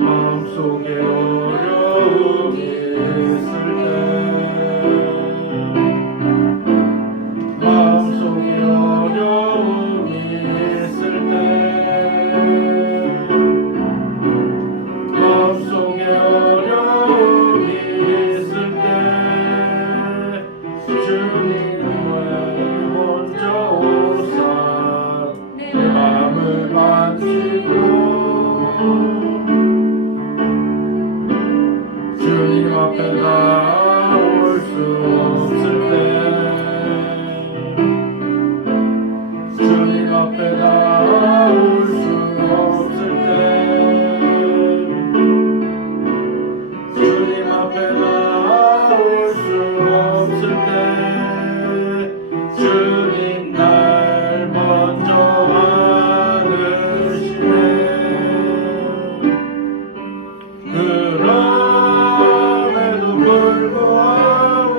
마음속에 어려움이 있을 때 마음속에 어려움이 있을 때 마음속에 어려움이 있을 때 주님을 먼저 오사 내 마음을 만지고 주님 앞에 나올 수 없을 때 주님 앞에 나올 수 없을 때 주님 앞에 나올 수 없을 때 주님 날 먼저 안으시네. 그럼에도 불구하고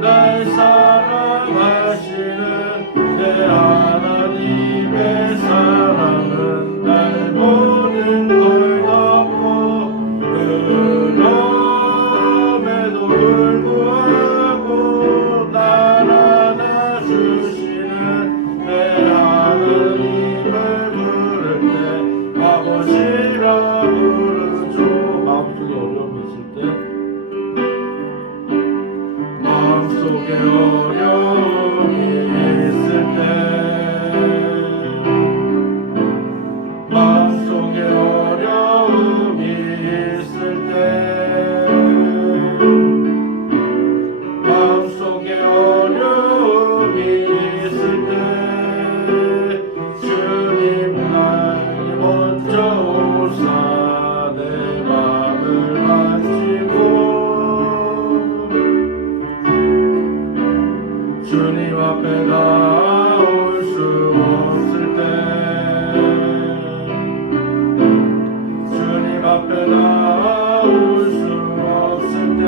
날 사랑하시는 내 하나님의 사랑은 날 모든 걸 덮고 그럼에도 불구하고 날 안아주시는 내 하나님을 부를 때 아버지라 부르죠. 마음속에 어려움이 있을 때 마음속에 어려움이 있을 때 마음속에 어려움이 있을 때 마음속에 어려움이 있을 때 주님 날 먼저 오사 내 마음을 만지고 주님 앞에 나올 수 없을 때 주님 앞에 나올 수 없을 때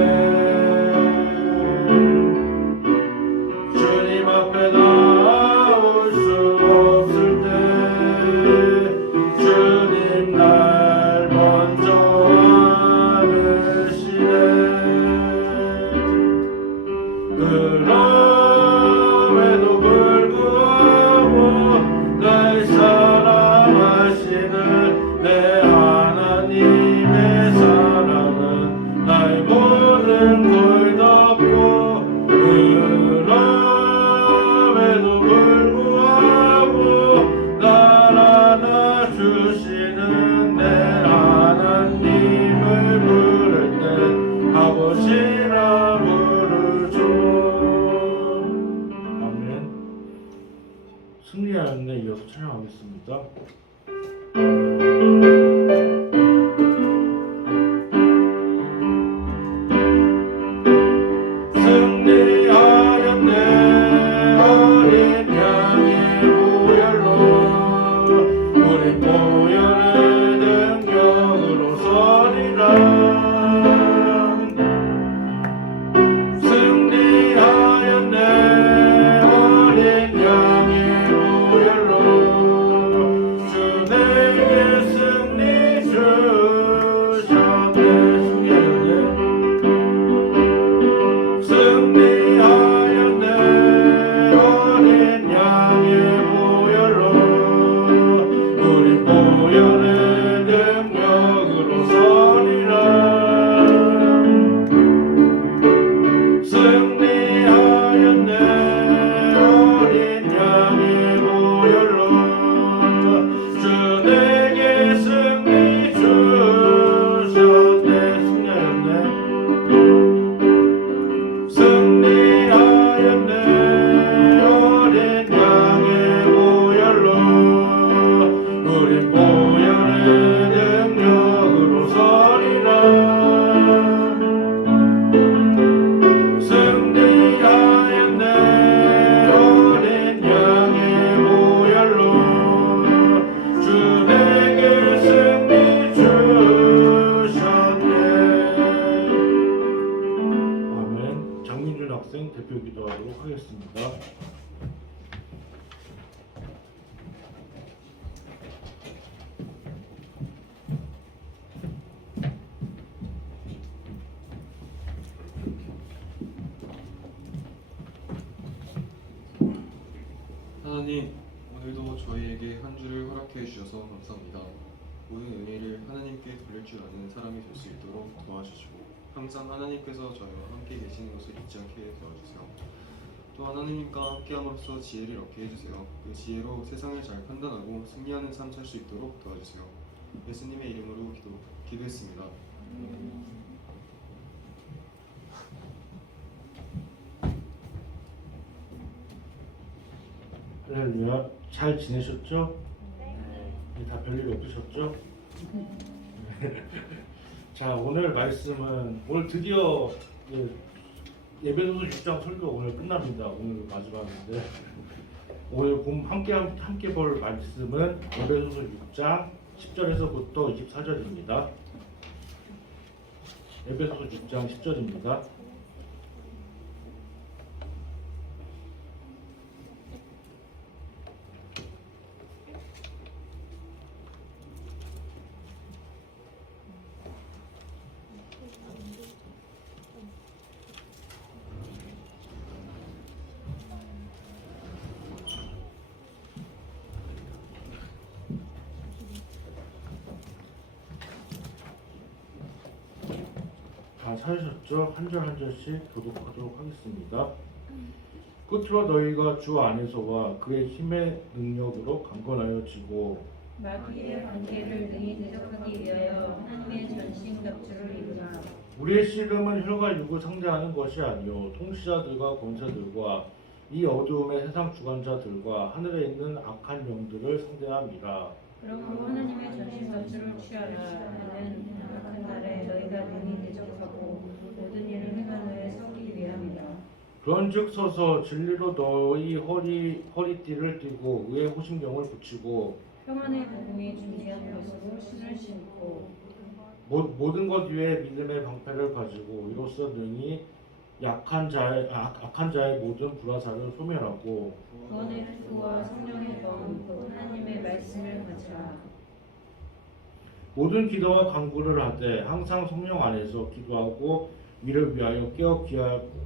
주님 앞에 나올 수 없을 때 주님 날 먼저 안으시네. 그럼에도 불구하고 날 사랑하시는 내 하나님의 사랑은 나의 모든 걸 덮고 그럼에도 불구하고 날 안아주시는 내 하나님을 부를 때 아버지라 부르죠. 아멘. 승리하였네. 이어서 찬양하겠습니다. 승리하였네. 어린 양의 보혈로 우리 보혈의 능력으로 서리라. 승리하였네. 어린 양의 보혈로 주 내 주셔서 감사합니다. 모든 은혜를 하나님께 돌릴 줄 아는 사람이 될 수 있도록 도와주시고 항상 하나님께서 저희와 함께 계시는 것을 잊지 않게 도와주세요. 또 하나님과 함께함으로써 지혜를 얻게 해주세요. 그 지혜로 세상을 잘 판단하고 승리하는 삶 살 수 있도록 도와주세요. 예수님의 이름으로 기도했습니다. 할렐루야. 잘 지내셨죠? 네. 다 별일 없으셨죠? 자, 오늘 말씀은 오늘 드디어 예배소서 6장 설교 오늘 끝납니다. 오늘 마지막인데 오늘 함께 볼 말씀은 예배소서 6장 10절에서부터 24절입니다. 예배소서 6장 10절입니다. 다 찾으셨죠? 한 절 한 절씩 교독하도록 하겠습니다. 끝으로 너희가 주 안에서와 그의 힘의 능력으로 강건하여 지고 마귀의 관계를 능히 대적하기 위하여 하나님의 전신갑주를 입으라. 우리의 씨름은 혈과 육을 상대하는 것이 아니요 통치자들과 권세들과 이 어두움의 세상 주관자들과 하늘에 있는 악한 영들을 상대함이라. 그러므로 하나님의 전신갑주를 취하라. 이는 악한 날에 너희가 능히 대적하고 모든 일을 행하는 서기 위함이라. 그런즉 서서 진리로 너희 허리띠를 띠고 의의 호심경을 붙이고 평안의 복음이 준비한 것으로 신을 신고 모든 것 위에 믿음의 방패를 가지고 이로써 능히 악한 자의 모든 불화살을 소멸하고 구원의 뜻과 성령의 검 곧 하나님의 말씀을 가지라. 모든 기도와 간구를 하되 항상 성령 안에서 기도하고 이를 위하여 깨어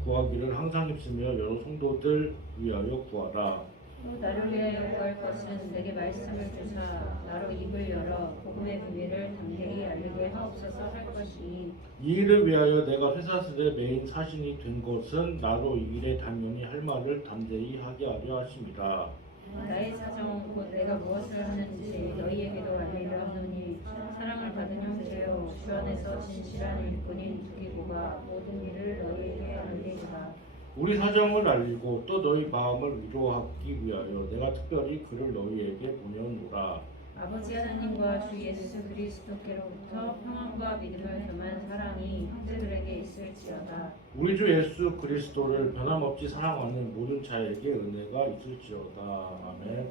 구하기를 항상 힘쓰며 여러 성도들 위하여 구하라. 또 나를 위하여 구할 것은 내게 말씀을 주사 나로 입을 열어 복음의 비밀을 담대히 알리게 하옵소서 할 것이니 이 일을 위하여 내가 쇠사슬의 메인 사신이 된 것은 나로 이 일에 당연히 할 말을 담대히 하게 하려 하심이라. 나의 사정 곧 내가 무엇을 하는지 너희에게도 알리려 하노니 사랑을 받은 형제여 주 안에서 진실한 일꾼인 두기고가 모든 일을 너희에게 알리리라. 우리 사정을 알리고 또 너희 마음을 위로하기 위하여 내가 특별히 그를 너희에게 보내오노라. 아버지 하나님과 주 예수 그리스도께로부터 평안과 믿음을 겸한 사랑이 형제들에게 있을지어다. 우리 주 예수 그리스도를 변함없이 사랑하는 모든 자에게 은혜가 있을지어다. 아멘.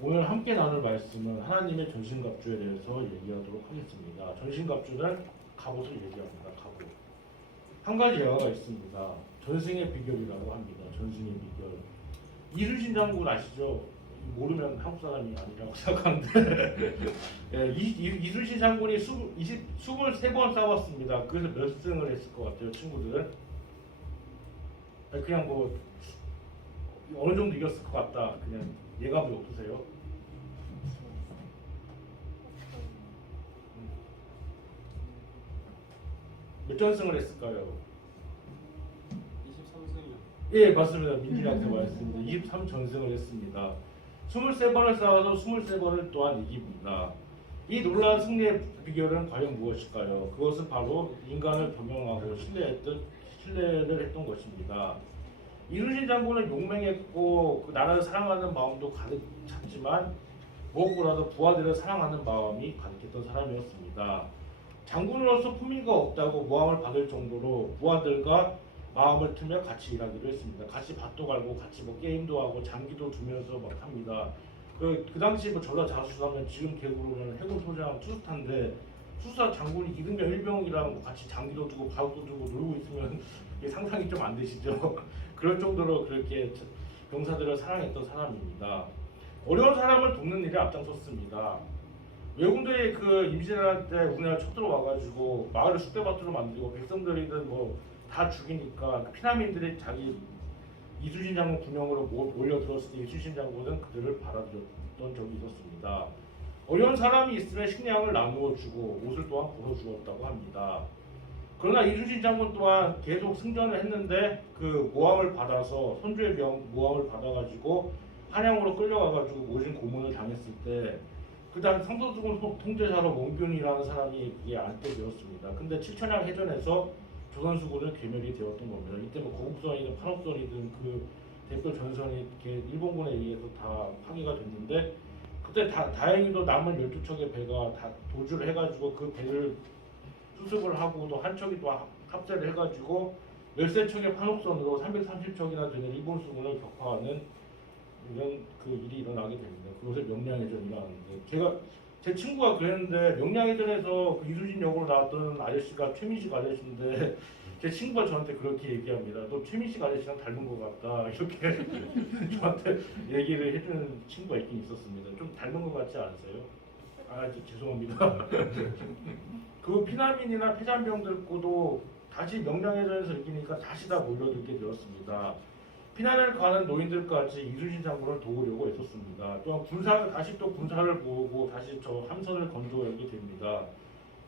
오늘 함께 나눌 말씀은 하나님의 전신갑주에 대해서 얘기하도록 하겠습니다. 전신갑주는 갑옷을 얘기합니다. 갑옷. 한 가지 예화가 있습니다. 전승의 비결이라고 합니다. 전승의 비결. 이순신 장군 아시죠? 모르면 한국 사람이 아니라고 생각하는데 예, 이순신 장군이 23번 싸웠습니다. 그래서 몇 승을 했을 것 같아요, 친구들은? 그냥 뭐 어느 정도 이겼을 것 같다. 그냥 예감이 어떠세요? 몇 전승을 했을까요? 23승이요. 예, 맞습니다. 민지랑서 말했습니다. 23전승을 했습니다. 23번을 싸워서 23번을 또한 이깁니다. 이 놀라운 승리의 비결은 과연 무엇일까요? 그것은 바로 인간을 겸용하고 신뢰를 했던 것입니다. 이순신 장군은 용맹했고 그 나라를 사랑하는 마음도 가득 찼지만 무엇보다도 부하들을 사랑하는 마음이 가득했던 사람이었습니다. 장군으로서 품위가 없다고 모함을 받을 정도로 부하들과 마음을 트며 같이 일하기도 했습니다. 같이 밭도 갈고 같이 뭐 게임도 하고 장기도 두면서 막 합니다. 그 당시 뭐 전라자수하면 지금 계급으로는 해군 소장 투수탄데 투수사 장군이 이등병 일병이랑 같이 장기도 두고 가옥도 두고 놀고 있으면 이게 상상이 좀 안 되시죠? 그럴 정도로 그렇게 병사들을 사랑했던 사람입니다. 어려운 사람을 돕는 일에 앞장섰습니다. 외군들이 그 임진왜란 때 우리나라 쳐들어와가지고 마을을 쑥대밭으로 만들고 백성들이든 뭐 다 죽이니까 피난민들이 자기 이순신 장군 군영으로 몰려들었을 때 이순신 장군은 그들을 받아들였던 적이 있었습니다. 어려운 사람이 있으면 식량을 나누어 주고 옷을 또한 벗어 주었다고 합니다. 그러나 이순신 장군 또한 계속 승전을 했는데 그 모함을 받아서 선조의 모함을 받아가지고 한양으로 끌려가가지고 모진 고문을 당했을 때 그다음 상서수군 통제사로 몽균이라는 사람이 그게 안게 되었습니다. 근데 칠천양 해전에서 조선수군을 괴멸이 되었던 겁니다. 이때 뭐 거국선이든 판옥선이든 그 대표 전선이 이렇게 일본군에 의해서 다 파괴가 됐는데 그때 다행히도 남은 12척의 배가 다 도주를 해가지고 그 배를 수습을 하고 또 한 척이 또 합세를 해가지고 13척의 판옥선으로 330척이나 되는 일본 수군을 격파하는 이런 그 일이 일어나게 됩니다. 그것을 명량해전이라는데 제 친구가 그랬는데 명량해전에서 그 이순신 역으로 나왔던 아저씨가 최민식 아저씨인데 제 친구가 저한테 그렇게 얘기합니다. 너 최민식 아저씨랑 닮은 것 같다 이렇게 저한테 얘기를 해주는 친구가 있긴 있었습니다. 좀 닮은 것 같지 않으세요? 아 죄송합니다. 그 피난민이나 폐잔병들고도 다시 명량해전에서 이기니까 다시 다 몰려들게 되었습니다. 피난을 가는 노인들까지 이순신 장군을 도우려고 애썼습니다. 또한 다시 또 군사를 모으고 다시 저 함선을 건조하게 됩니다.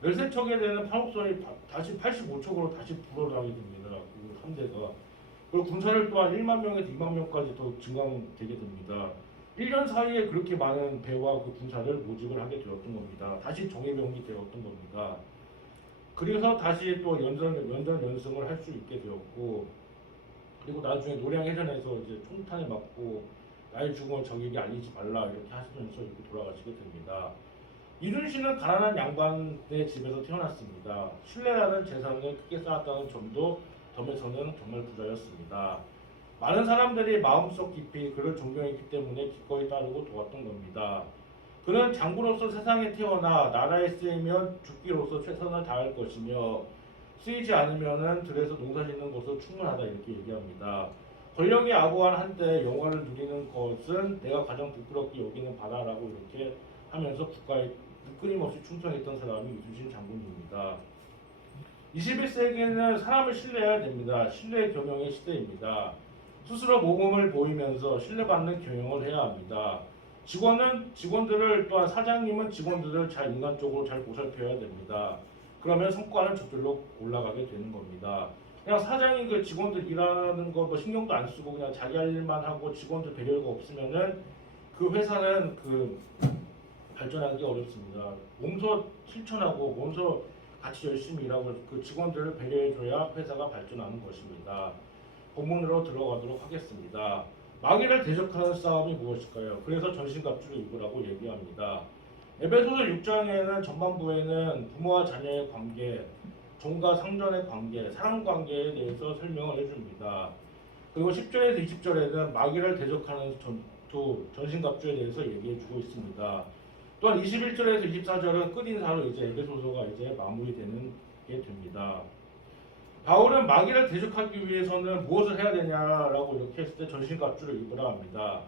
13척에 되는 판옥선이 다시 85척으로 다시 불어나게 됩니다. 그 함대가. 그리고 군사를 또한 1만 명에서 2만 명까지 더 증강되게 됩니다. 1년 사이에 그렇게 많은 배와 그 군사를 모집을 하게 되었던 겁니다. 다시 정예병이 되었던 겁니다. 그래서 다시 또 연승을 할 수 있게 되었고, 그리고 나중에 노량해전에서 이제 총탄에 맞고 나의 죽음을 적에게 알리지 말라 이렇게 하시면서 이렇게 돌아가시게 됩니다. 이순신은 가난한 양반의 집에서 태어났습니다. 신뢰라는 재산을 크게 쌓았다는 점도 점에서는 정말 부자였습니다. 많은 사람들이 마음속 깊이 그를 존경했기 때문에 기꺼이 따르고 도왔던 겁니다. 그는 장군으로서 세상에 태어나 나라에 쓰이면 죽기로서 최선을 다할 것이며 쓰이지 않으면 들에서 농사짓는 것으로 충분하다 이렇게 얘기합니다. 권력이 아부한 한때 영화를 누리는 것은 내가 가장 부끄럽게 여기는 바다라고 이렇게 하면서 국가에 끊임없이 충성했던 사람이 이순신 장군입니다. 21세기에는 사람을 신뢰해야 됩니다. 신뢰 경영의 시대입니다. 스스로 모범을 보이면서 신뢰받는 경영을 해야 합니다. 직원들을 또한 사장님은 직원들을 잘 인간적으로 잘 보살펴야 됩니다. 그러면 성과는 저절로 올라가게 되는 겁니다. 그냥 사장이 그 직원들 일하는 거 뭐 신경도 안 쓰고 그냥 자기 할 일만 하고 직원들 배려가 없으면은 그 회사는 그 발전하기 어렵습니다. 몸소 실천하고 몸소 같이 열심히 일하고 그 직원들을 배려해줘야 회사가 발전하는 것입니다. 본문으로 들어가도록 하겠습니다. 마귀를 대적하는 싸움이 무엇일까요? 그래서 전신갑주를 입으라고 얘기합니다. 에베소서 6장에는 전반부에는 부모와 자녀의 관계, 종과 상전의 관계, 사랑 관계에 대해서 설명을 해줍니다. 그리고 10절에서 20절에는 마귀를 대적하는 전신갑주에 대해서 얘기해주고 있습니다. 또한 21절에서 24절은 끝인사로 이제 에베소서가 이제 마무리되는 게 됩니다. 바울은 마귀를 대적하기 위해서는 무엇을 해야 되냐라고 이렇게 했을 때 전신갑주를 입으라 합니다.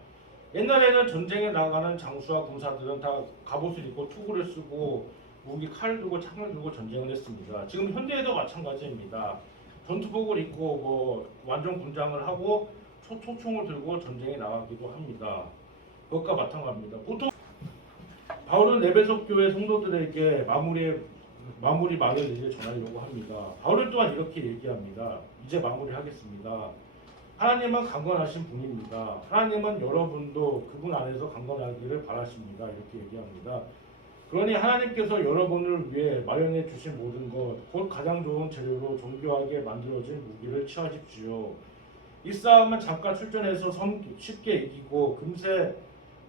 옛날에는 전쟁에 나가는 장수와 군사들은 다 갑옷을 입고 투구를 쓰고 무기 칼을 들고 창을 들고 전쟁을 했습니다. 지금 현대에도 마찬가지입니다. 전투복을 입고 뭐 완전 군장을 하고 초총을 들고 전쟁에 나가기도 합니다. 그것과 마찬가지입니다. 보통 바울은 에베소 교회 성도들에게 마무리 말을 이제 전하려고 합니다. 바울은 또한 이렇게 얘기합니다. 이제 마무리하겠습니다. 하나님은 강건하신 분입니다. 하나님은 여러분도 그분 안에서 강건하기를 바라십니다. 이렇게 얘기합니다. 그러니 하나님께서 여러분을 위해 마련해 주신 모든 것, 곧 가장 좋은 재료로 정교하게 만들어진 무기를 취하십시오. 이 싸움은 잠깐 출전해서 쉽게 이기고 금세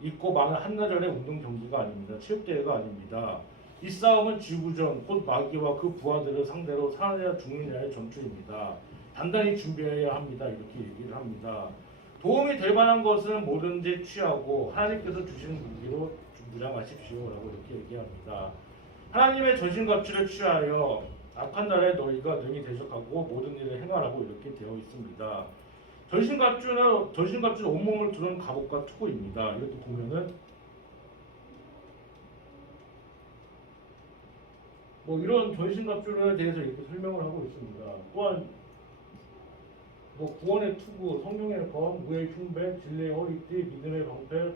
잊고 마는 한나절의 운동 경기가 아닙니다. 체육대회가 아닙니다. 이 싸움은 지구전, 곧 마귀와 그 부하들을 상대로 사느냐 죽느냐의 전투입니다. 단단히 준비해야 합니다. 이렇게 얘기를 합니다. 도움이 될 만한 것은 뭐든지 취하고 하나님께서 주시는 무기로 무장하십시오라고 이렇게 얘기합니다. 하나님의 전신갑주를 취하여 악한 날에 너희가 능히 대적하고 모든 일을 행하라고 이렇게 되어 있습니다. 전신갑주는 온몸을 두른 갑옷과 투구입니다. 이렇게 보면은 뭐 이런 전신갑주에 대해서 이렇게 설명을 하고 있습니다. 또한 뭐 구원의 투구, 성령의 검, 무의 흉배, 진리의 허리띠, 믿음의 방패,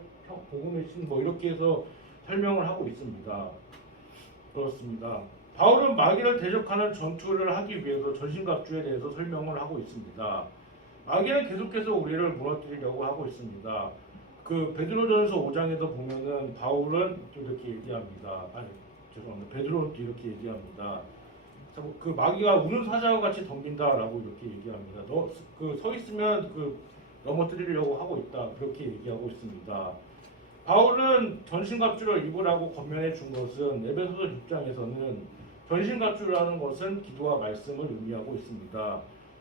복음의 신 뭐 이렇게 해서 설명을 하고 있습니다. 그렇습니다. 바울은 마귀를 대적하는 전투를 하기 위해서 전신갑주에 대해서 설명을 하고 있습니다. 마귀는 계속해서 우리를 무너뜨리려고 하고 있습니다. 그 베드로전서 5장에서 보면은 바울은 또 이렇게 얘기합니다. 죄송합니다. 베드로는 또 이렇게 얘기합니다. 그 마귀가 우는 사자와 같이 덤빈다라고 이렇게 얘기합니다. 너 그 서 있으면 그 넘어뜨리려고 하고 있다. 그렇게 얘기하고 있습니다. 바울은 전신갑주를 입으라고 권면해 준 것은 에베소서 6장에서는 전신갑주라는 것은 기도와 말씀을 의미하고 있습니다.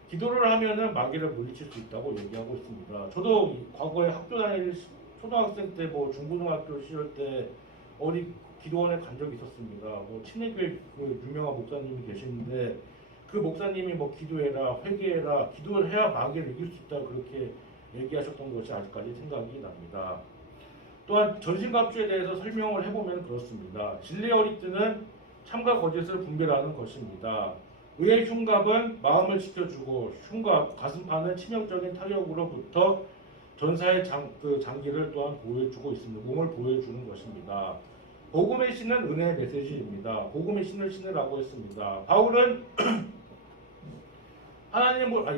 기도를 하면은 마귀를 물리칠 수 있다고 얘기하고 있습니다. 저도 과거에 학교 다닐 초등학생 때 뭐 중고등학교 시절 때 어디 기도원에 간 적이 있었습니다. 뭐 친해교회 그 유명한 목사님이 계시는데 그 목사님이 뭐 기도해라, 회개해라, 기도를 해야 마귀를 이길 수 있다 그렇게 얘기하셨던 것이 아직까지 생각이 납니다. 또한 전신갑주에 대해서 설명을 해보면 그렇습니다. 진리의 허리띠는 참과 거짓을 분별하는 것입니다. 의의 흉갑은 마음을 지켜주고 흉갑, 가슴판은 치명적인 타격으로부터 전사의 장기를 또한 보호해주고 있습니다. 몸을 보호해주는 것입니다. 복음의 신은 은혜의 메시지입니다. 복음의 신을 신으라고 했습니다. 바울은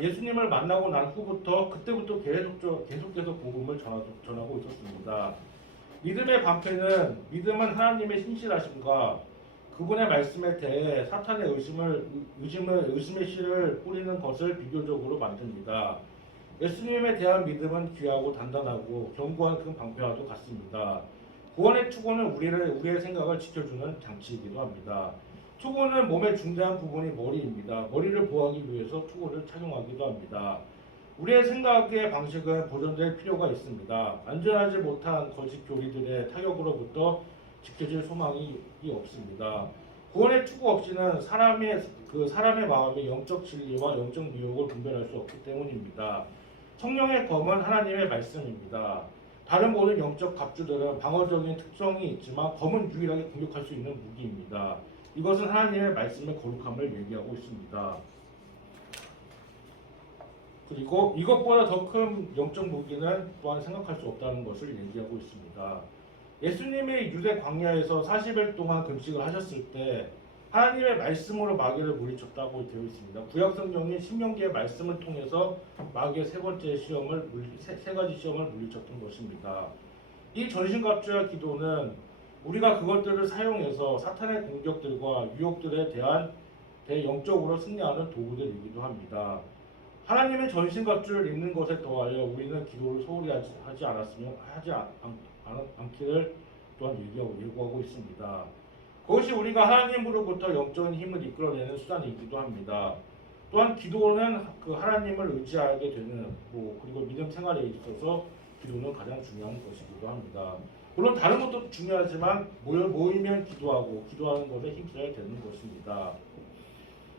예수님을 만나고 난 후부터 그때부터 계속해서 복음을 전하고 있었습니다. 믿음의 방패는 믿음은 하나님의 신실하심과 그분의 말씀에 대해 사탄의 의심의 씨를 뿌리는 것을 비교적으로 만듭니다. 예수님에 대한 믿음은 귀하고 단단하고 견고한 그 방패와도 같습니다. 구원의 투구는 우리의 생각을 지켜주는 장치이기도 합니다. 투구는 몸의 중대한 부분이 머리입니다. 머리를 보호하기 위해서 투구를 착용하기도 합니다. 우리의 생각의 방식은 보존될 필요가 있습니다. 안전하지 못한 거짓 교리들의 타격으로부터 지켜질 소망이 없습니다. 구원의 투구 없이는 사람의 마음이 영적 진리와 영적 미혹을 분별할 수 없기 때문입니다. 성령의 검은 하나님의 말씀입니다. 다른 모든 영적 갑주들은 방어적인 특성이 있지만 검은 유일하게 공격할 수 있는 무기입니다. 이것은 하나님의 말씀의 거룩함을 얘기하고 있습니다. 그리고 이것보다 더 큰 영적 무기는 또한 생각할 수 없다는 것을 얘기하고 있습니다. 예수님이 유대 광야에서 40일 동안 금식을 하셨을 때 하나님의 말씀으로 마귀를 물리쳤다고 되어 있습니다. 구약 성경이 신명기의 말씀을 통해서 마귀의 세 가지 시험을 물리쳤던 것입니다. 이 전신갑주와 기도는 우리가 그것들을 사용해서 사탄의 공격들과 유혹들에 대한 대영적으로 승리하는 도구들이기도 합니다. 하나님의 전신갑주를 입는 것에 더하여 우리는 기도를 소홀히 하지 않기를 또한 예고하고 있습니다. 그것이 우리가 하나님으로부터 영적인 힘을 이끌어내는 수단이기도 합니다. 또한 기도는 그 하나님을 의지하게 되는 그리고 믿음 생활에 있어서 기도는 가장 중요한 것이기도 합니다. 물론 다른 것도 중요하지만 모이면 기도하는 것에 힘써야 되는 것입니다.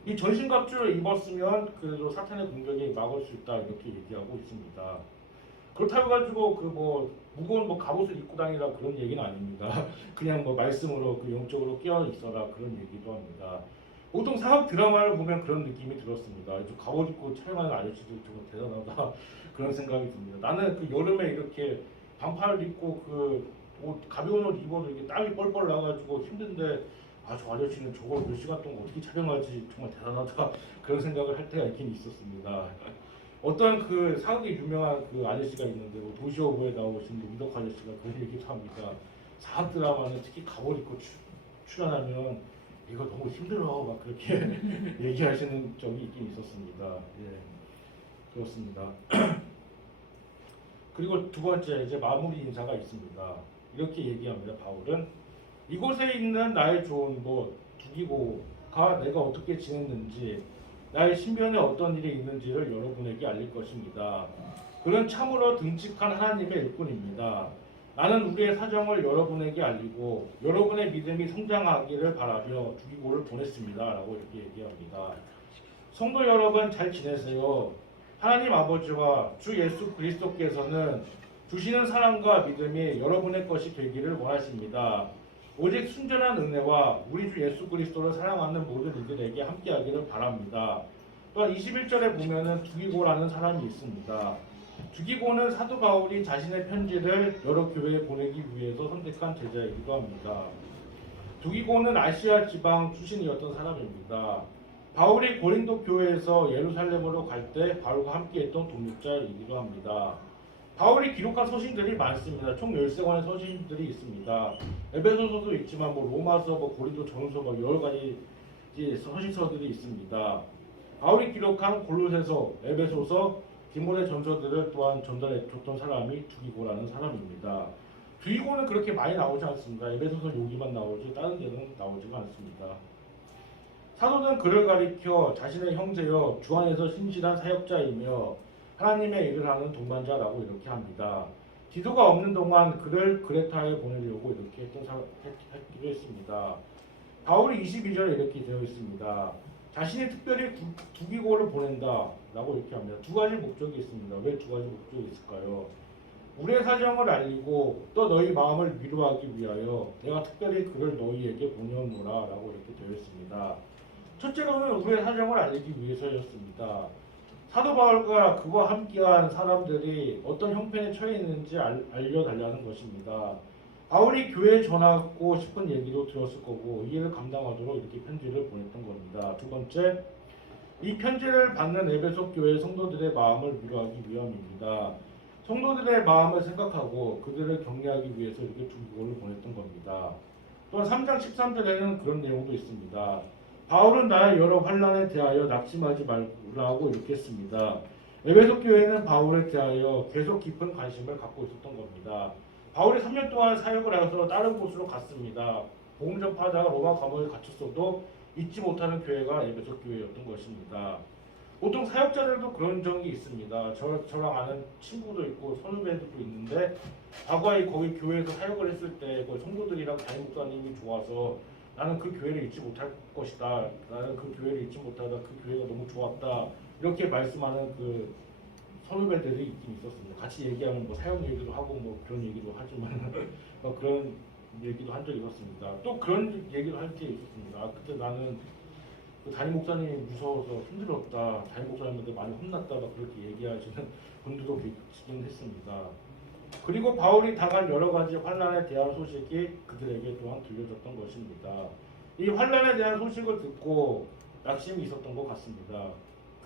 이 전신갑주를 입었으면 그래도 사탄의 공격이 막을 수 있다 이렇게 얘기하고 있습니다. 그렇다고 가지고 무거운 갑옷을 입고 다니라 그런 얘기는 아닙니다. 그냥 말씀으로 영적으로 깨어 있어라 그런 얘기도 합니다. 보통 사업 드라마를 보면 그런 느낌이 들었습니다. 갑옷 입고 촬영하는 아저씨들 정말 대단하다 그런 생각이 듭니다. 나는 그 여름에 이렇게 반팔 입고 가벼운 옷 입어도 이게 땀이 뻘뻘 나가지고 힘든데 저 아저씨는 저걸 몇 시간 동안 어떻게 촬영하지 정말 대단하다 그런 생각을 할 때가 있긴 있었습니다. 어떤 사극에 유명한 아저씨가 있는데 도시오브에 나오신 이덕 아저씨가 그런 얘기도 합니다. 사극 드라마는 특히 갑옷 입고 출연하면 이거 너무 힘들어 막 그렇게 얘기하시는 적이 있긴 있었습니다. 예, 그렇습니다. 그리고 두 번째 이제 마무리 인사가 있습니다. 이렇게 얘기합니다. 바울은 이곳에 있는 나의 좋은 곳 두기고가 내가 어떻게 지냈는지 나의 신변에 어떤 일이 있는지를 여러분에게 알릴 것입니다. 그는 참으로 듬직한 하나님의 일꾼입니다. 나는 우리의 사정을 여러분에게 알리고 여러분의 믿음이 성장하기를 바라며 두기고를 보냈습니다. 라고 이렇게 얘기합니다. 성도 여러분 잘 지내세요. 하나님 아버지와 주 예수 그리스도께서는 주시는 사랑과 믿음이 여러분의 것이 되기를 원하십니다. 오직 순전한 은혜와 우리 주 예수 그리스도를 사랑하는 모든 이들에게 함께하기를 바랍니다. 또한 21절에 보면은 두기고라는 사람이 있습니다. 두기고는 사도 바울이 자신의 편지를 여러 교회에 보내기 위해서 선택한 제자이기도 합니다. 두기고는 아시아 지방 출신이었던 사람입니다. 바울이 고린도 교회에서 예루살렘으로 갈 때 바울과 함께했던 동역자이기도 합니다. 바울이 기록한 서신들이 많습니다. 총 13권의 서신들이 있습니다. 에베소서도 있지만 로마서, 고린도 전서 여러 가지 서신서들이 있습니다. 바울이 기록한 골로새서, 에베소서, 디모데 전서들을 또한 전달해 줬던 사람이 두기고라는 사람입니다. 두기고는 그렇게 많이 나오지 않습니다. 에베소서 여기만 나오지 다른 데는 나오지가 않습니다. 사도는 그를 가리켜 자신의 형제여 주 안에서 신실한 사역자이며 하나님의 일을 하는 동반자라고 이렇게 합니다. 디도가 없는 동안 그를 그레타에 보내려고 이렇게 하기도 했습니다. 바울이 22절에 이렇게 되어 있습니다. 자신이 특별히 두기고를 보낸다라고 이렇게 합니다. 두 가지 목적이 있습니다. 왜 두 가지 목적이 있을까요? 우리의 사정을 알리고 또 너희 마음을 위로하기 위하여 내가 특별히 그를 너희에게 보내오노라라고 이렇게 되어 있습니다. 첫째로는 우리의 사정을 알리기 위해서였습니다. 사도 바울과 그와 함께한 사람들이 어떤 형편에 처해 있는지 알려달라는 것입니다. 바울이 교회에 전하고 싶은 얘기도 들었을 거고 이 일을 감당하도록 이렇게 편지를 보냈던 겁니다. 두 번째, 이 편지를 받는 에베소 교회 성도들의 마음을 위로하기 위함입니다. 성도들의 마음을 생각하고 그들을 격려하기 위해서 이렇게 두기고를 보냈던 겁니다. 또한 3장 13절에는 그런 내용도 있습니다. 바울은 나의 여러 환난에 대하여 낙심하지 말라고 이렇게 했습니다. 에베소 교회는 바울에 대하여 계속 깊은 관심을 갖고 있었던 겁니다. 바울이 3년 동안 사역을 해서 다른 곳으로 갔습니다. 복음 전파자가 로마 감옥에 갇혔어도 잊지 못하는 교회가 에베소 교회였던 것입니다. 보통 사역자들도 그런 적이 있습니다. 저랑 아는 친구도 있고 선후배들도 있는데 과거에 거기 교회에서 사역을 했을 때 성도들이랑 담임 목사님이 좋아서 나는 그 교회를 잊지 못할 것이다. 나는 그 교회를 잊지 못하다. 그 교회가 너무 좋았다. 이렇게 말씀하는 그 선후배들이 있긴 있었습니다. 같이 얘기하면 사역 얘기도 하고 그런 얘기도 하지만 그런 얘기도 한 적이 있었습니다. 또 그런 얘기도 할 게 있었습니다. 그때 나는 그 담임 목사님이 무서워서 힘들었다. 담임 목사님한테 많이 혼났다. 그렇게 얘기하시는 분들도 계시긴 했습니다. 그리고 바울이 당한 여러 가지 환난에 대한 소식이 그들에게 또한 들려졌던 것입니다. 이 환난에 대한 소식을 듣고 낙심이 있었던 것 같습니다.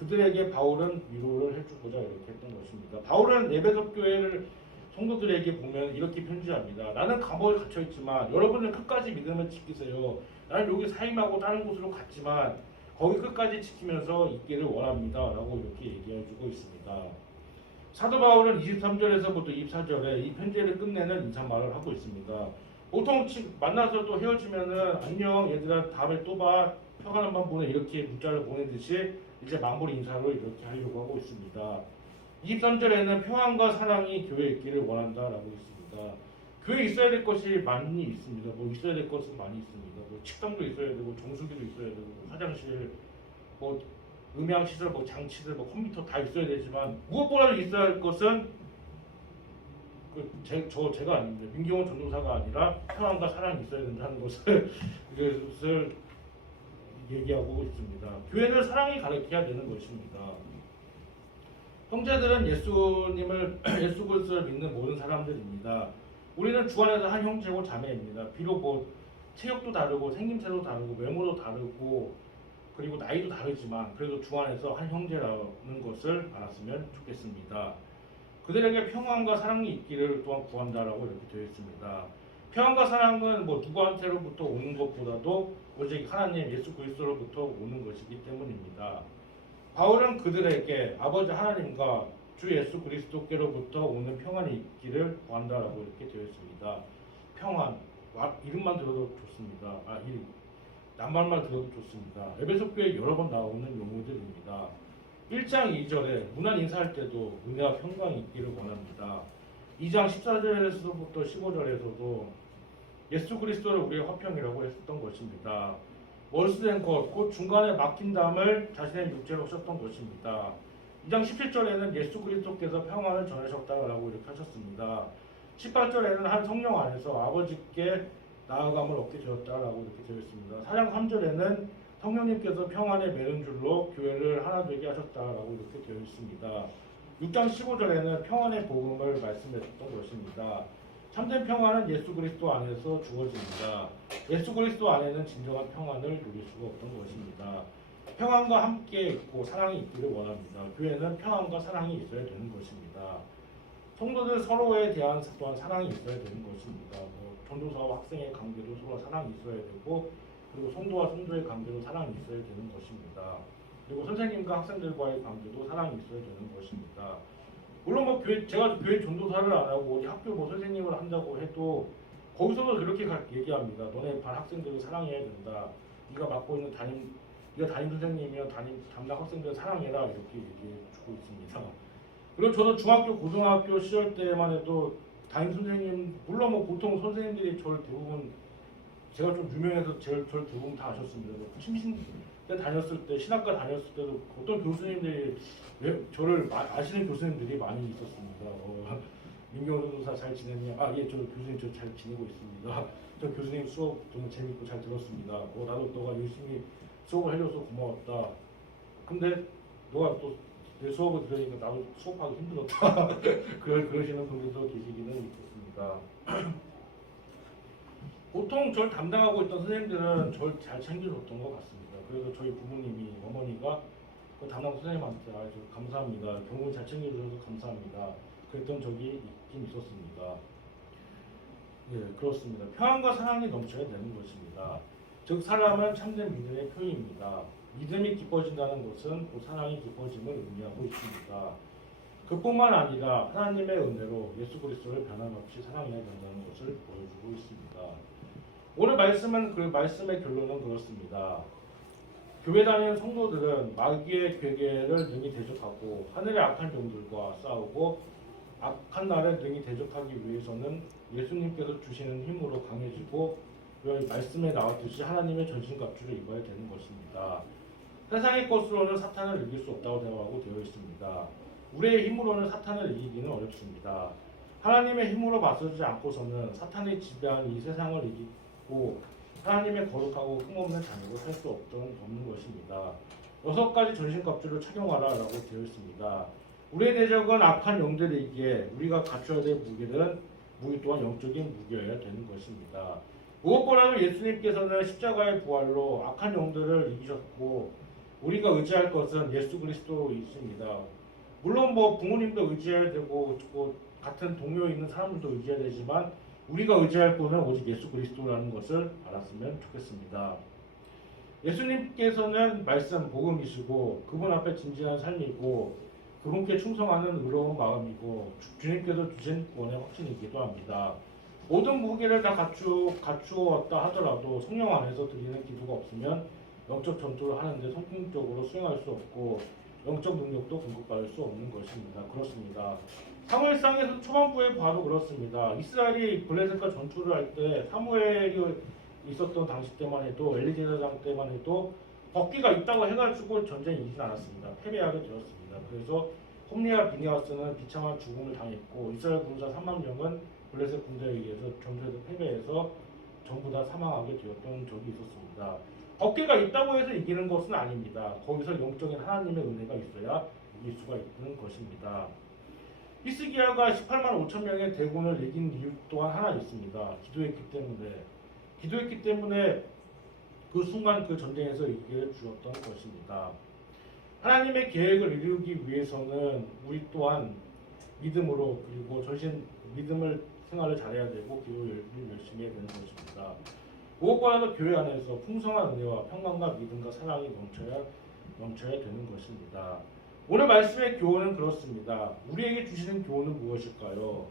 그들에게 바울은 위로를 해주고자 이렇게 했던 것입니다. 바울은 에베소 교회를 성도들에게 보면 이렇게 편지합니다. 나는 감옥에 갇혀있지만 여러분은 끝까지 믿음을 지키세요. 나는 여기 사임하고 다른 곳으로 갔지만 거기 끝까지 지키면서 있기를 원합니다. 라고 이렇게 얘기해주고 있습니다. 사도 바울은 23절에서부터 24절에 이 편지를 끝내는 인사말을 하고 있습니다. 보통 만나서 또 헤어지면은 안녕 얘들아 다음에 또 봐 평안한 밤 보내 이렇게 문자를 보내듯이 이제 마무리 인사로 이렇게 하려고 하고 있습니다. 23절에는 평안과 사랑이 교회에 있기를 원한다라고 있습니다. 교회에 있어야 될 것이 많이 있습니다. 있어야 될 것은 많이 있습니다. 식당도 있어야 되고 정수기도 있어야 되고 화장실 음향시설 장치들 컴퓨터 다 있어야 되지만 무엇보다도 있어야 할 것은 제가 아닙니다. 민경원 전도사가 아니라 평안과 사랑이 있어야 된다는 것을 얘기하고 있습니다. 교회는 사랑이 가르쳐야 되는 것입니다. 형제들은 예수 그리스도를 믿는 모든 사람들입니다. 우리는 주 안에서 한 형제고 자매입니다. 비록 체격도 다르고 생김새도 다르고 외모도 다르고 그리고 나이도 다르지만 그래도 주 안에서 한 형제라는 것을 알았으면 좋겠습니다. 그들에게 평안과 사랑이 있기를 또한 구한다라고 이렇게 되어 있습니다. 평안과 사랑은 누구한테로부터 오는 것보다도 오직 하나님 예수 그리스도로부터 오는 것이기 때문입니다. 바울은 그들에게 아버지 하나님과 주 예수 그리스도께로부터 오는 평안이 있기를 구한다라고 이렇게 되어 있습니다. 평안, 이름만 들어도 좋습니다. 낱말만 들어도 좋습니다. 에베소 교회에 여러 번 나오는 용어들입니다. 1장 2절에 문안 인사할 때도 은혜와 평강이 있기를 원합니다. 2장 14절에서부터 15절에서도 예수 그리스도를 우리의 화평이라고 했었던 것입니다. 월수된 것, 곧 중간에 막힌 담을 자신의 육체로 썼던 것입니다. 2장 17절에는 예수 그리스도께서 평안을 전하셨다고 이렇게 하셨습니다. 18절에는 한 성령 안에서 아버지께 나아감을 얻게 되었다라고 이렇게 되어 있습니다. 4장 3절에는 성령님께서 평안에 매는 줄로 교회를 하나 되게 하셨다라고 이렇게 되어 있습니다. 6장 15절에는 평안의 복음을 말씀했던 것입니다. 참된 평안은 예수 그리스도 안에서 주어집니다. 예수 그리스도 안에는 진정한 평안을 누릴 수가 없던 것입니다. 평안과 함께 있고 사랑이 있기를 원합니다. 교회는 평안과 사랑이 있어야 되는 것입니다. 성도들 서로에 대한 또한 사랑이 있어야 되는 것입니다. 전도사와 학생의 관계도 서로 사랑이 있어야 되고, 그리고 성도와 성도의 관계도 사랑이 있어야 되는 것입니다. 그리고 선생님과 학생들과의 관계도 사랑이 있어야 되는 것입니다. 물론 제가 교회 전도사를 안 하고 우리 학교 선생님을 한다고 해도 거기서도 그렇게 얘기합니다. 너네 반 학생들을 사랑해야 된다. 네가 맡고 있는 네가 담임 선생님이면 담당 학생들을 사랑해라, 이렇게 얘기해 주고 있습니다. 그리고 저도 중학교, 고등학교 시절 때만 해도 담임 선생님, 물론 보통 선생님들이 저를 대부분, 제가 좀 유명해서 저를 대부분 다 아셨습니다. 침신 때 다녔을 때, 신학과 다녔을 때도 어떤 교수님들이 저를 아시는 교수님들이 많이 있었습니다. 민경호 전도사 잘 지냈냐? 예, 저 교수님 저 잘 지내고 있습니다. 저 교수님 수업 정말 재밌고 잘 들었습니다. 나도 너가 열심히 수업을 해줘서 고마웠다. 근데 너가 또 내 수업을 들으니까 나도 수업하기 힘들었다. 그러시는 분들도 계시기는 있었습니다. 보통 저를 담당하고 있던 선생님들은 저를 잘 챙겨줬던 것 같습니다. 그래서 저희 부모님이, 어머니가 그 담당 선생님한테 아주 감사합니다. 경훈 잘 챙겨주셔서 감사합니다. 그랬던 적이 있긴 있었습니다. 네, 그렇습니다. 평안과 사랑이 넘쳐야 되는 것입니다. 즉 사람은 참된 믿음의 표현입니다. 믿음이 깊어진다는 것은 그 사랑이 깊어짐을 의미하고 있습니다. 그뿐만 아니라 하나님의 은혜로 예수 그리스도를 변함없이 사랑해야 된다는 것을 보여주고 있습니다. 오늘 말씀은 그 말씀의 결론은 그렇습니다. 교회 다니는 성도들은 마귀의 괴계를 능히 대적하고 하늘의 악한 종들과 싸우고 악한 날에 능히 대적하기 위해서는 예수님께서 주시는 힘으로 강해지고 말씀에 나왔듯이 하나님의 전신갑주를 입어야 되는 것입니다. 세상의 것으로는 사탄을 이길 수 없다고 되어 있습니다. 우리의 힘으로는 사탄을 이기기는 어렵습니다. 하나님의 힘으로 맞서지 않고서는 사탄이 지배한 이 세상을 이기고 하나님의 거룩하고 흠없는 자녀로 살 수 없는 것입니다. 6가지 전신갑주를 착용하라라고 되어 있습니다. 우리의 대적은 악한 영들이기에 우리가 갖춰야 될 무기 또한 영적인 무기여야 되는 것입니다. 무엇보다도 예수님께서는 십자가의 부활로 악한 영들을 이기셨고 우리가 의지할 것은 예수 그리스도이십니다. 물론 부모님도 의지해야 되고 같은 동료에 있는 사람들도 의지해야 되지만 우리가 의지할 분은 오직 예수 그리스도라는 것을 알았으면 좋겠습니다. 예수님께서는 말씀 복음이시고 그분 앞에 진지한 삶이고 그분께 충성하는 의로운 마음이고 주님께서 주신 구원의 확신이기도 합니다. 모든 무기를 다 갖추었다 하더라도 성령 안에서 드리는 기도가 없으면 영적 전투를 하는데 성공적으로 수행할 수 없고 영적 능력도 공급받을 수 없는 것입니다. 그렇습니다. 사무엘상에서 초반부에 봐도 그렇습니다. 이스라엘이 블레셋과 전투를 할 때 사무엘이 있었던 당시 때만 해도 엘리제사장 때만 해도 법기가 있다고 해가지고 전쟁이 이기진 않았습니다. 패배하게 되었습니다. 그래서 홈리와 비니아스는 비참한 죽음을 당했고 이스라엘 군사 3만 명은 블레셋 군대에 의해서 전투에서 패배해서 전부 다 사망하게 되었던 적이 있었습니다. 법기가 있다고 해서 이기는 것은 아닙니다. 거기서 영적인 하나님의 은혜가 있어야 이길 수가 있는 것입니다. 히스기야가 18만 5천 명의 대군을 이긴 이유 또한 하나 있습니다. 기도했기 때문에 그 순간 그 전쟁에서 이기게 주었던 것입니다. 하나님의 계획을 이루기 위해서는 우리 또한 믿음으로 그리고 믿음을 생활을 잘해야 되고 기도를 열심히 해야 되는 것입니다. 무엇보다도 교회 안에서 풍성한 은혜와 평강과 믿음과 사랑이 넘쳐야 되는 것입니다. 오늘 말씀의 교훈은 그렇습니다. 우리에게 주시는 교훈은 무엇일까요?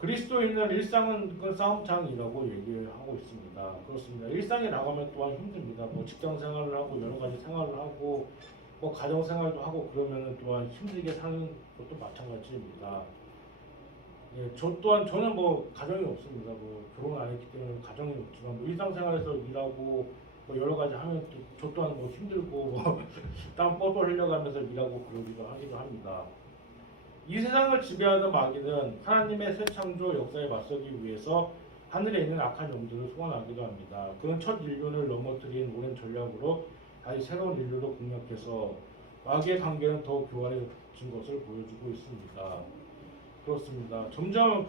그리스도인은 일상은 싸움장이라고 얘기하고 있습니다. 그렇습니다. 일상에 나가면 또한 힘듭니다. 직장 생활을 하고 여러 가지 생활을 하고 가정 생활도 하고 그러면은 또한 힘들게 사는 것도 마찬가지입니다. 예, 저는 가정이 없습니다. 결혼 안 했기 때문에 가정이 없지만 일상생활에서 일하고 여러 가지 하면 저 또한 힘들고 땀 뻘뻘 흘려가면서 일하고 하기도 합니다. 이 세상을 지배하는 마귀는 하나님의 새 창조 역사에 맞서기 위해서 하늘에 있는 악한 영들을 소환하기도 합니다. 그는 첫 인륜을 넘어뜨린 오랜 전략으로 다시 새로운 인류로 공략해서 마귀의 관계는 더욱 것을 보여주고 있습니다. 그렇습니다. 점점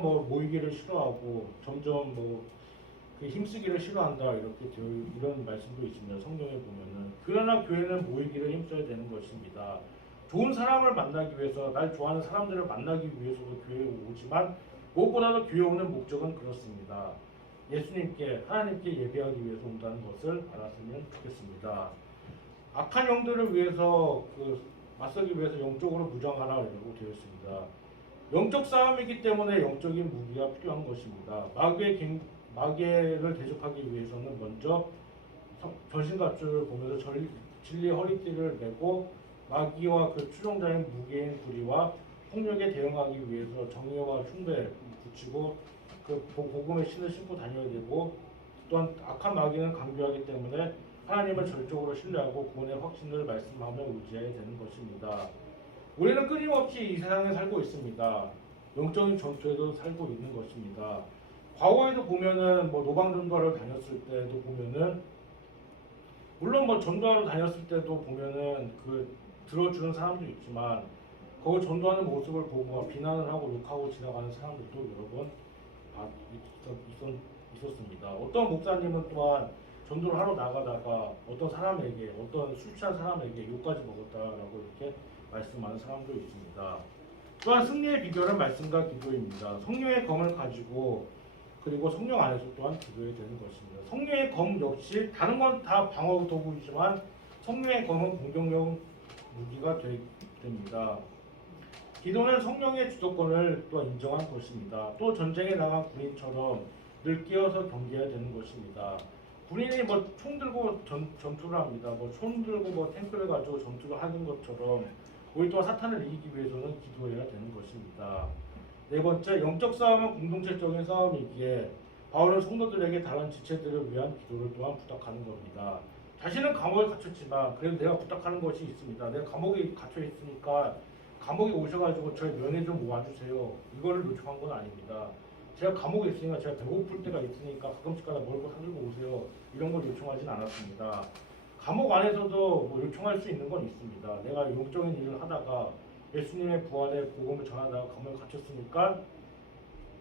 뭐 모이기를 싫어하고 점점 뭐 그 힘쓰기를 싫어한다 이렇게 이런 말씀도 있습니다. 성경에 보면은. 그러나 교회는 모이기를 힘써야 되는 것입니다. 좋은 사람을 만나기 위해서, 날 좋아하는 사람들을 만나기 위해서도 교회에 오지만 무엇보다도 교회 오는 목적은 그렇습니다. 예수님께, 하나님께 예배하기 위해서 온다는 것을 알았으면 좋겠습니다. 악한 영들을 위해서 맞서기 위해서 영적으로 무장하라고 되어 있습니다. 영적 싸움이기 때문에 영적인 무기가 필요한 것입니다. 마귀를 대적하기 위해서는 먼저 전신갑주를 보면서 진리의 허리띠를 메고 마귀와 그 추종자인 무기인 불의와 폭력에 대응하기 위해서 정의와 흉배 붙이고 그 복음의 신을 신고 다녀야 되고, 또한 악한 마귀는 강교하기 때문에 하나님을 절적으로 신뢰하고 구원의 확신을 말씀하며 의지해야 되는 것입니다. 우리는 끊임없이 이 세상에 살고 있습니다. 영적인 전투에도 살고 있는 것입니다. 과거에도 보면은 뭐 노방전도하러 다녔을 때도 보면은, 물론 뭐 전도하러 다녔을 때도 보면은 그 들어주는 사람도 있지만 거기 전도하는 모습을 보고 비난을 하고 욕하고 지나가는 사람들도 여러 번 있었습니다. 어떤 목사님은 또한 전도를 하러 나가다가 어떤 사람에게, 어떤 술 취한 사람에게 욕까지 먹었다라고 이렇게 말씀하는 사람도 있습니다. 또한 승리의 비결은 말씀과 기도입니다. 성령의 검을 가지고, 그리고 성령 안에서 또한 기도해야 되는 것입니다. 성령의 검 역시 다른 건 다 방어 도구이지만 성령의 검은 공격용 무기가 됩니다. 기도는 성령의 주도권을 또 인정한 것입니다. 또 전쟁에 나간 군인처럼 늘 끼어서 경계해야 되는 것입니다. 군인이 뭐 총 들고 전투를 합니다. 뭐 총 들고 뭐 탱크를 가지고 전투를 하는 것처럼 우리 또한 사탄을 이기기 위해서는 기도해야 되는 것입니다. 네 번째, 영적 싸움은 공동체적인 싸움이기에 바울은 성도들에게 다른 지체들을 위한 기도를 또한 부탁하는 겁니다. 자신은 감옥에 갇혔지만 그래도 내가 부탁하는 것이 있습니다. 내가 감옥에 갇혀 있으니까 감옥에 오셔가지고 저희 면회 좀 모아주세요. 이거를 요청한 건 아닙니다. 제가 감옥에 있으니까 제가 배고플 때가 있으니까 가끔씩가다 먹을 거 사들고 오세요. 이런 걸 요청하진 않았습니다. 감옥 안에서도 뭐 요청할 수 있는 건 있습니다. 내가 영적인 일을 하다가 예수님의 부활의 복음을 전하다가 감옥에 갇혔으니까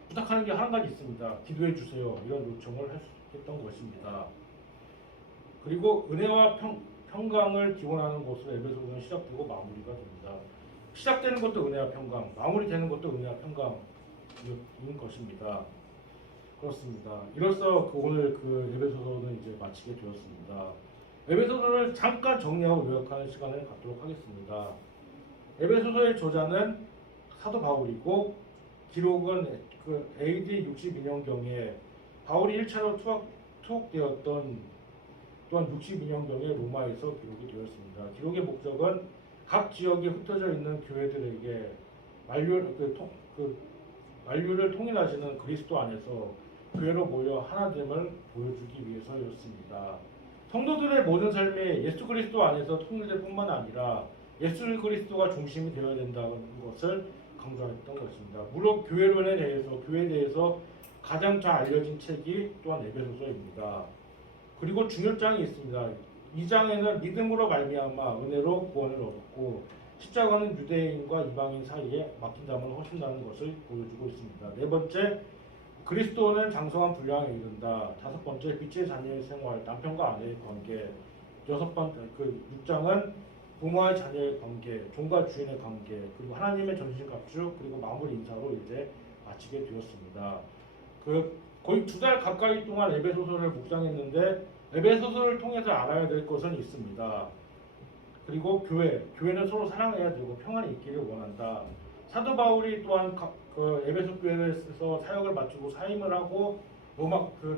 부탁하는 게 한 가지 있습니다. 기도해 주세요. 이런 요청을 했던 것입니다. 그리고 은혜와 평강을 기원하는 것으로 에베소서는 시작되고 마무리가 됩니다. 시작되는 것도 은혜와 평강, 마무리되는 것도 은혜와 평강인 것입니다. 그렇습니다. 이로써 오늘 에베소서는 이제 마치게 되었습니다. 에베소서를 잠깐 정리하고 요약하는 시간을 갖도록 하겠습니다. 에베소서의 저자는 사도 바울이고, 기록은 AD 62년경에 바울이 1차로 투옥되었던 또한 62년경에 로마에서 기록이 되었습니다. 기록의 목적은 각 지역에 흩어져 있는 교회들에게 만류를 통일하시는 그리스도 안에서 교회로 모여 하나됨을 보여주기 위해서였습니다. 성도들의 모든 삶이 예수 그리스도 안에서 통일될 뿐만 아니라 예수 그리스도가 중심이 되어야 된다는 것을 강조했던 것입니다. 물론 교회에 대해서 가장 잘 알려진 책이 또한 에베소서입니다. 그리고 중요장이 있습니다. 2장에는 믿음으로 말미암아 은혜로 구원을 얻었고, 십자가는 유대인과 이방인 사이에 막힌다면 허신다는 것을 보여주고 있습니다. 네 번째, 그리스도는 장성한 분량에 이른다. 다섯 번째, 빛의 자녀의 생활, 남편과 아내의 관계. 여섯 번째, 6장은 부모와 자녀의 관계, 종과 주인의 관계, 그리고 하나님의 전신갑주, 그리고 마무리 인사로 이제 마치게 되었습니다. 거의 2달 가까이 동안 에베소서를 묵상했는데, 에베소서를 통해서 알아야 될 것은 있습니다. 그리고 교회는 서로 사랑해야 되고 평안이 있기를 원한다. 사도 바울이 또한 에베소 교회에서 사역을 마치고 사임을 하고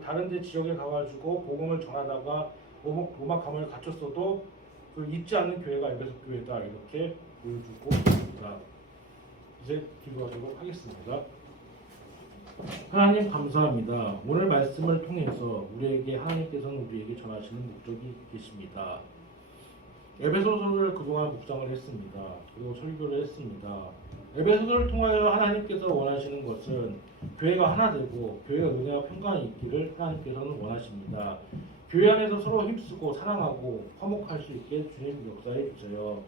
다른 데 지역에 가가지고 복음을 전하다가 로마 감옥에 갇혔어도 잊지 않는 교회가 에베소 교회다, 이렇게 보여주고 있습니다. 이제 기도하도록 하겠습니다. 하나님 감사합니다. 오늘 말씀을 통해서 하나님께서는 우리에게 전하시는 목적이 계십니다. 에베소서를 그동안 묵상을 했습니다. 그리고 설교를 했습니다. 에베소서를 통하여 하나님께서 원하시는 것은 교회가 하나 되고 교회가 은혜와 평강이 있기를 하나님께서는 원하십니다. 교회 안에서 서로 힘쓰고 사랑하고 화목할 수 있게 주님 역사해 주세요.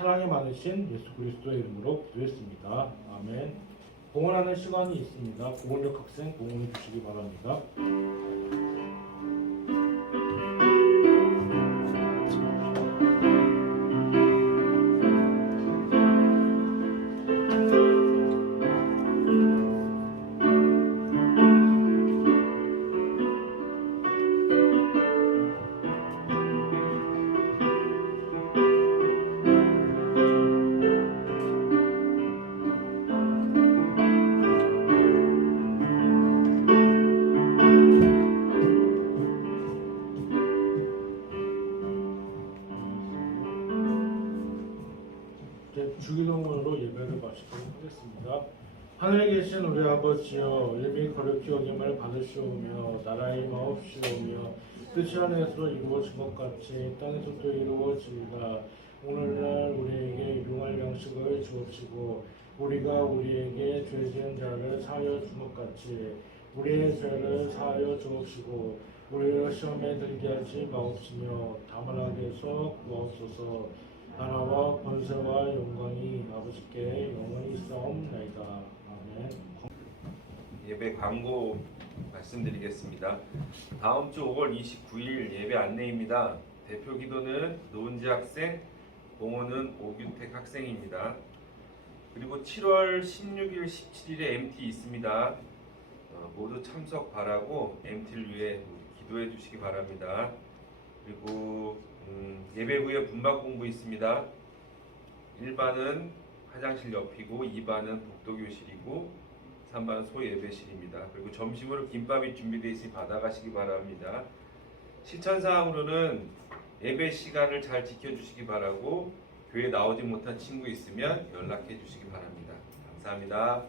사랑이 많으신 예수 그리스도의 이름으로 기도했습니다. 아멘. 봉헌하는 시간이 있습니다. 보건력 학생 봉헌해 주시기 바랍니다. 이제 주기도문으로 예배를 마치도록 하겠습니다. 하늘에 계신 우리 아버지여, 이름이 거룩히 여김을 받으시오며 나라의 마옵시오며 뜻이 하늘에서 이루어진 것 같이 땅에서도 이루어지리라. 오늘날 우리에게 일용할 양식을 주옵시고 우리가 우리에게 죄 지은 자를 사하여 준 것 같이 우리의 죄를 사하여 주옵시고 우리를 시험에 들게 하지 마옵시며 다만 악에서 구하옵소서. 나라와 권세와 영광이 아버지께 영원히 있사옵나이다. 아멘. 예배 광고 말씀드리겠습니다. 다음 주 5월 29일 예배 안내입니다. 대표 기도는 노은지 학생, 봉헌은 오규택 학생입니다. 그리고 7월 16일, 17일에 MT 있습니다. 모두 참석 바라고 MT를 위해 기도해 주시기 바랍니다. 그리고 예배 후에 분박 공부 있습니다. 1반은 화장실 옆이고 2반은 복도교실이고 3반은 소예배실입니다. 그리고 점심으로 김밥이 준비되어 있으니 받아가시기 바랍니다. 실천사항으로는 예배 시간을 잘 지켜주시기 바라고 교회 나오지 못한 친구 있으면 연락해 주시기 바랍니다. 감사합니다.